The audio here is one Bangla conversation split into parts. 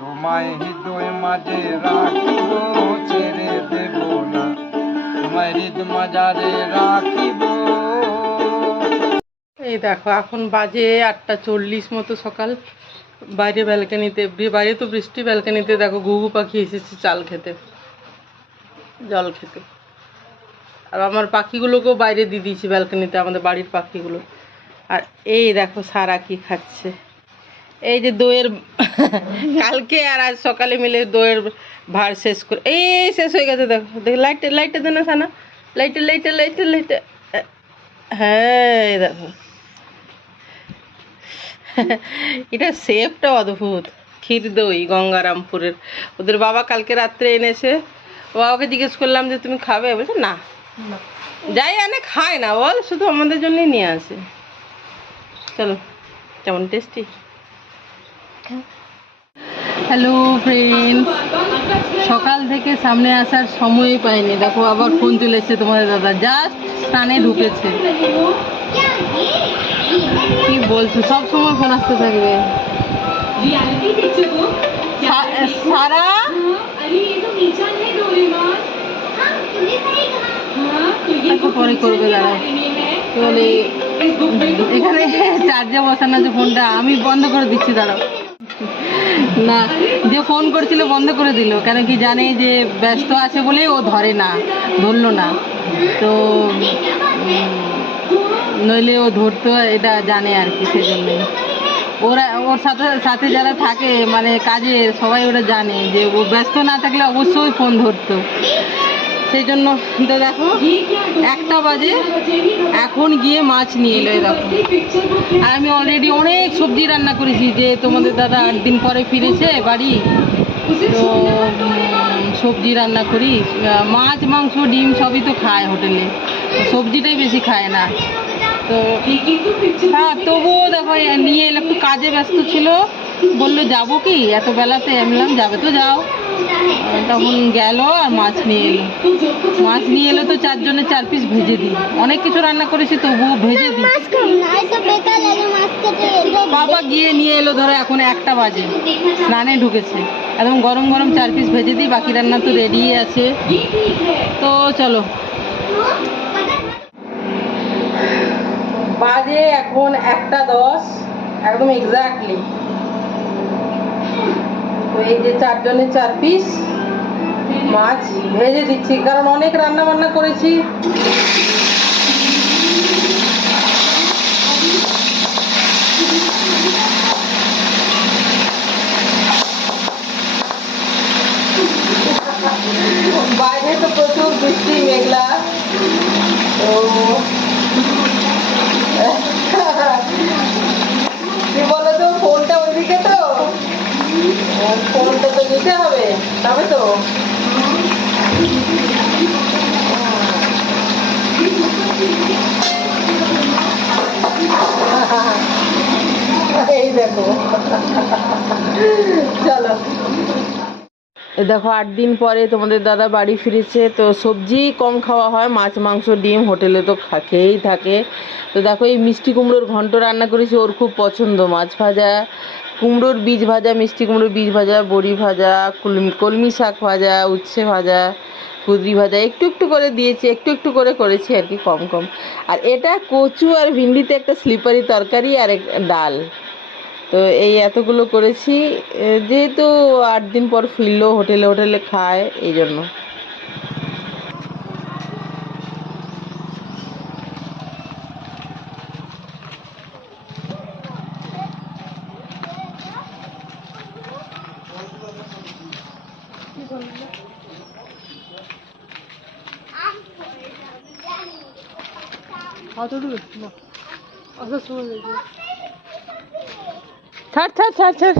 তোমায় হৃদয় মাঝে রাখিব, ছেড়ে দেব না। তোমায় হৃদ মাঝারে রাখিব। এই দেখো, এখন বাজে আটটা চল্লিশ মতো সকাল। বাইরে ব্যালকানিতে বাইরে তো বৃষ্টি, ব্যালকানিতে দেখো ঘুঘু পাখি এসেছে চাল খেতে, জল খেতে। আর আমার পাখিগুলোকেও বাইরে দিয়ে দিয়েছি ব্যালকানিতে, আমাদের বাড়ির পাখিগুলো। আর এই দেখো সারা কি খাচ্ছে। এই যে দইয়ের কালকে আর আজ সকালে মিলে দইয়ের ভার শেষ করে এই শেষ হয়ে গেছে দেখো। দেখো লাইটে লাইটে দেন না সানা। লাইটে লাইটে লাইটে লাইটে হ্যাঁ দেখো। এটা শেপটা অদ্ভুত। ক্ষীর দই গঙ্গারামপুরের। ওদের বাবা কালকে রাত্রে এনেছে। বাবাকে জিজ্ঞেস করলাম যে তুমি খাবে? বলছে না। যাই আনে খায় না। বল শুধু আমাদের জন্যই নিয়ে আসে। চলো কেমন টেস্টি? হ্যালো ফ্রেন্ড সকাল থেকে সামনে আসার সময়ই পাইনি। দেখো, আবার ফোন চলেছে তোমাদের দাদা। জাস্ট স্নানে ঢুকেছে। কি বলছো? সব সময় ফোন আসতে থাকবে। সারা? পরে করবে, দাঁড়াও। কি এখানে চার্জে বসানো আছে ফোনটা আমি বন্ধ করে দিচ্ছি, দাঁড়াও। না, যে ফোন করছিল বন্ধ করে দিল। কেন কি জানে যে ব্যস্ত আছে বলে ও ধরে না, ধরলো না। তো নইলে ও ধরতো, এটা জানে আর কি সেজন্য। ওরা, ওর সাথে সাথে যারা থাকে মানে কাজে সবাই ওরা জানে যে ও ব্যস্ত না থাকলে অবশ্যই ফোন ধরতো। সেই জন্য তো দেখো, একটা বাজে। এখন গিয়ে মাছ নিয়ে এলো দেখো। আর আমি অলরেডি অনেক সবজি রান্না করেছি, যে তোমাদের দাদা আট দিন পরে ফিরেছে বাড়ি। তো সবজি রান্না করি। মাছ, মাংস, ডিম সবই তো খায় হোটেলে। সবজিটাই বেশি খায় না। তো হ্যাঁ তবুও দেখো নিয়ে এলো, একটু কাজে ব্যস্ত ছিল। বলল, যাব কি? এত বেলাতে আমি যাবে তো, যাও। তখন গেল আর মাছ নিয়ে এলো। মাছ নিয়ে এলো তো চারজনের চার পিস ভেজে দিই অনেক কিছু রান্না করেছি তবুও ভেজে দিই বাবা গিয়ে নিয়ে এলো ধরো এখন একটা বাজে। স্নানে ঢুকেছে। একদম গরম গরম চার পিস ভেজে দিই বাকি রান্না তো রেডি আছে। তো চলো। বাজে এখন একটা দশ একদম এক্স্যাক্টলি এই যে চারজনের চার পিস মাছ ভেজে দিচ্ছি, কারণ অনেক রান্না বান্না করেছি। বাইরে তো প্রচুর বৃষ্টি, মেঘলা। এই দেখো। এ দেখো, আট দিন পরে তোমাদের দাদা বাড়ি ফিরেছে। তো সবজি কম খাওয়া হয়, মাছ, মাংস, ডিম হোটেলে তো খেয়েই থাকে। তো দেখো, এই মিষ্টি কুমড়োর ঘন্ট রান্না করেছি, ওর খুব পছন্দ। মাছ ভাজা, কুমড়োর বীজ ভাজা, মিষ্টি কুমড়োর বীজ ভাজা, বড়ি ভাজা, কলমি শাক ভাজা, উচ্ছে ভাজা, কুদরি ভাজা, একটু একটু করে দিয়েছি, একটু একটু করে করেছি আর কি, কম কম। আর এটা কচু আর ভিন্ডিতে একটা স্লিপারি তরকারি আর ডাল। তো এই এতগুলো করেছি যেহেতু আট দিন পর ফিরলো হোটেলে হোটেলে খায় এই জন্য। ছাড় ছাড় ছাড় ছাড়।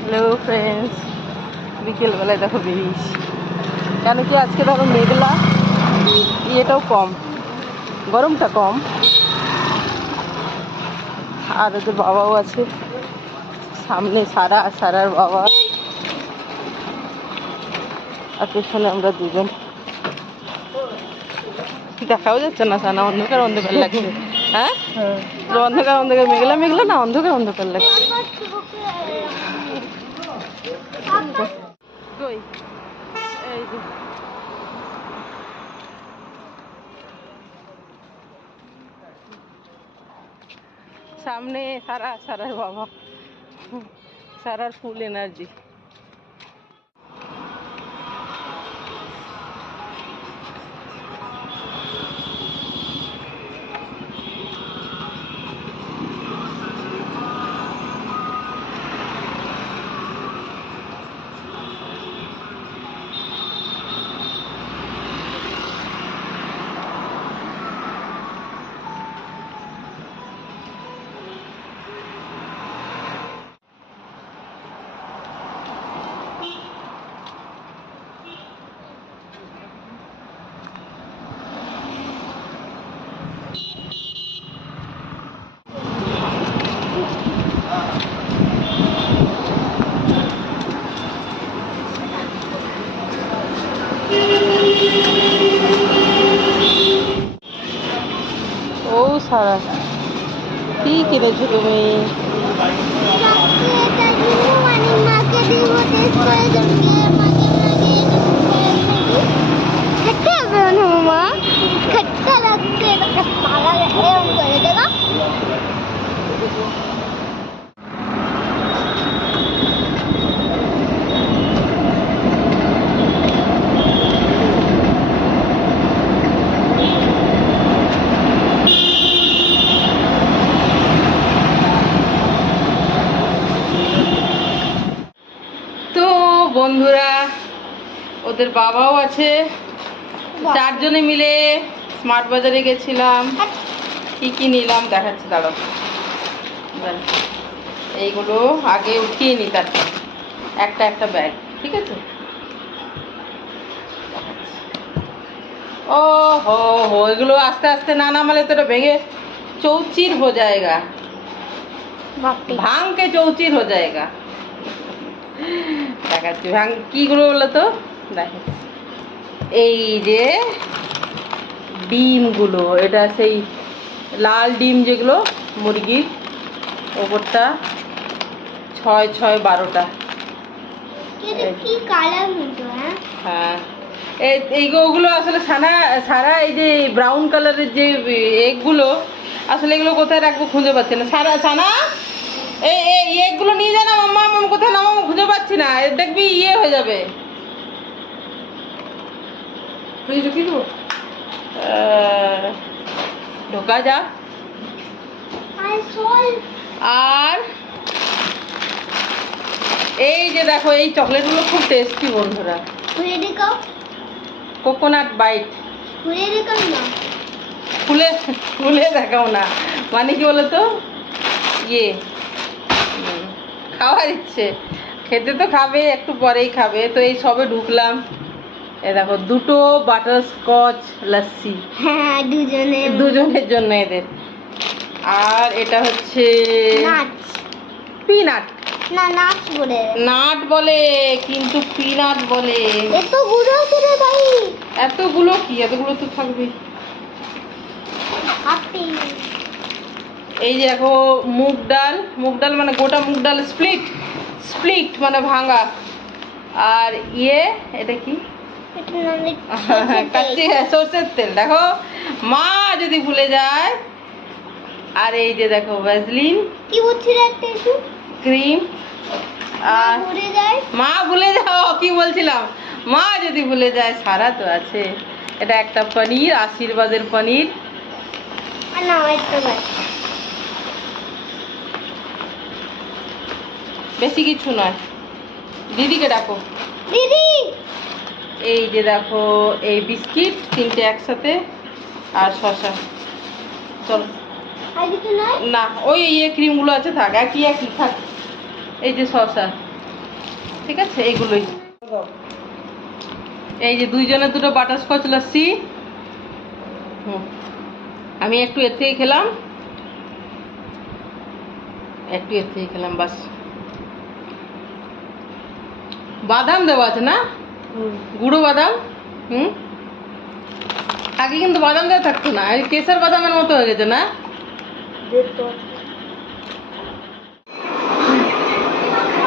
হ্যালো ফ্রেন্ডস বিকেলবেলায় দেখো বেরিয়েছি। কেন কি আজকে দেখো মেঘলা, ইয়েটাও কম, গরমটা কম। আর ওদের বাবাও আছে। সামনে সারা, সারার বাবা। আর পেছনে আমরা দুজন। দেখাও যাচ্ছে না, সানা? অন্ধকার অন্ধকার লাগছে। হ্যাঁ? অন্ধকার অন্ধকার, মেঘলা মেঘলা না? অন্ধকার অন্ধকার লাগছে। সামনে সারা, সারার বাবা। সারার ফুল এনার্জি। ও সারা। কি কিনেছো তুমি? তো বন্ধুরা ওদের বাবাও আছে। চারজনে মিলে স্মার্ট বাজারে গেছিলাম। হ্যাঁ। কি কি নিলাম দেখাচ্ছি দাদা এইগুলো আগে উঠিয়ে নি তারপর। একটা একটা ব্যাগ ঠিক আছে? ও হো হো এগুলো আস্তে আস্তে না নামালে তো ভেঙে চৌচির হয়ে যায়গা ভাঙকে চৌচির হয়ে জায়গা। দেখাচ্ছি। ভাঙ কিগুলো বলো তো? দেখো। এই যে ডিমগুলো এটা সেই লাল ডিম যেগুলো মুরগির ওপরটা ছয় ছয় বারোটা। কি কালার মতো হ্যাঁ? হ্যাঁ। এইগুলো আসলে সানা সারা এই যে ব্রাউন কালারের যে এগগুলো আসলে এগুলো কোথায় রাখব খুঁজে পাচ্ছি না। সারা সানা? নিয়ে যা না মাম্মা কোথায়? খুঁজে পাচ্ছি না। এ দেখবি ইয়ে হয়ে যাবে। ঢুকি ঢোকা যা। আর এই যে দেখো এই চকলেটগুলো খুব টেস্টি বন্ধুরা। কোকোনাট বাইট খুলে খুলে দেখাও না। মানে কি বলতো? ইয়ে। খাওয়ার ইচ্ছে। খেতে তো খাবে একটু পরেই খাবে। তো এই সবে ঢুকলাম। এ দেখো দুটো বাটার স্কচ লস্যি হ্যাঁ দুজনে। দুজনের জন্য এদের। আর এটা হচ্ছে পিনাট না নাচ বলে। নাট বলে কিন্তু পিনাট বলে। ভাই? এতগুলো কি? এতগুলো তো থাকবে এই যে দেখো মুগ ডাল। মুগ ডাল মানে গোটা মুগ ডাল স্প্লিট স্প্লিট মানে ভাঙা। আর ইয়ে এটা কি? কাচ্চি হ্যাঁ সর্ষের তেল। দেখো মা যদি ভুলে যায়। আর এই যে দেখো ভ্যাসলিন কি বলছিল ক্রিম আর মা ভুলে যাও কি বলছিলাম? মা যদি ভুলে যায় সারা তো আছে। এটা একটা পনির আশীর্বাদের পনির। আর না একটা ভাই বেশি কিছু নয়। দিদিকে ডাকো। দিদি! এই যে দেখো এই বিস্কিট তিনটে একসাথে আর শশা চলো। না ওই ইয়ে ক্রিমগুলো আছে থাক একই একই থাক। এই যে শশা ঠিক আছে? এইগুলোই। এই যে দুইজনের দুটো বাটারস্কচ লস্যি। হুম। আমি একটু এর থেকে খেলাম। একটু এর থেকে খেলাম বাস। বাদাম দেওয়া আছে না? গুঁড়ো বাদাম? হুম? আগে কিন্তু বাদাম দেওয়া থাকতো না এই কেশর বাদামের মতো হয়ে গেছে না?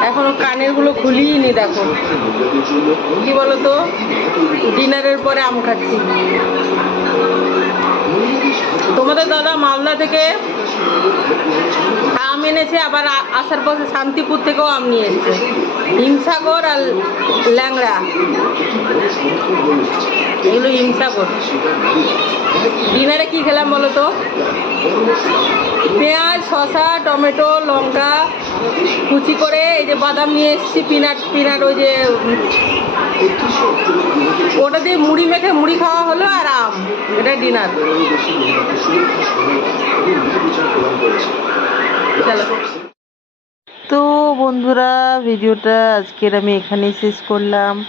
এখনও কানেরগুলো খুলিনি দেখো। কি বলতো? ডিনারের পরে আম খাচ্ছি। তোমাদের দাদা মালদা থেকে এনেছে আবার আসার পথে শান্তিপুর থেকেও আম নিয়ে এসছে। হিমসাগর আর ল্যাংড়া। এগুলো হিমসাগর। ডিনারে কি খেলাম বলো তো? পেঁয়াজ, শসা, টমেটো, লঙ্কা, কুচি করে এই যে বাদাম নিয়ে এসেছি, পিনাট পিনাট ওই যে ওটা দিয়ে মুড়ি মেখে মুড়ি খাওয়া হলো আর আম। এটা ডিনার। তো বন্ধুরা, ভিডিওটা আজকের আমি এখানেই শেষ করলাম।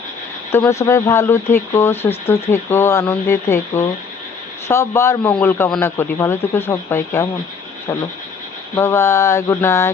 তোমরা সবাই ভালো থেকো, সুস্থ থেকো, আনন্দে থেকো। সববার মঙ্গল কামনা করি। ভালো থেকো সবাই, কেমন? চলো। বাবা গুড নাইট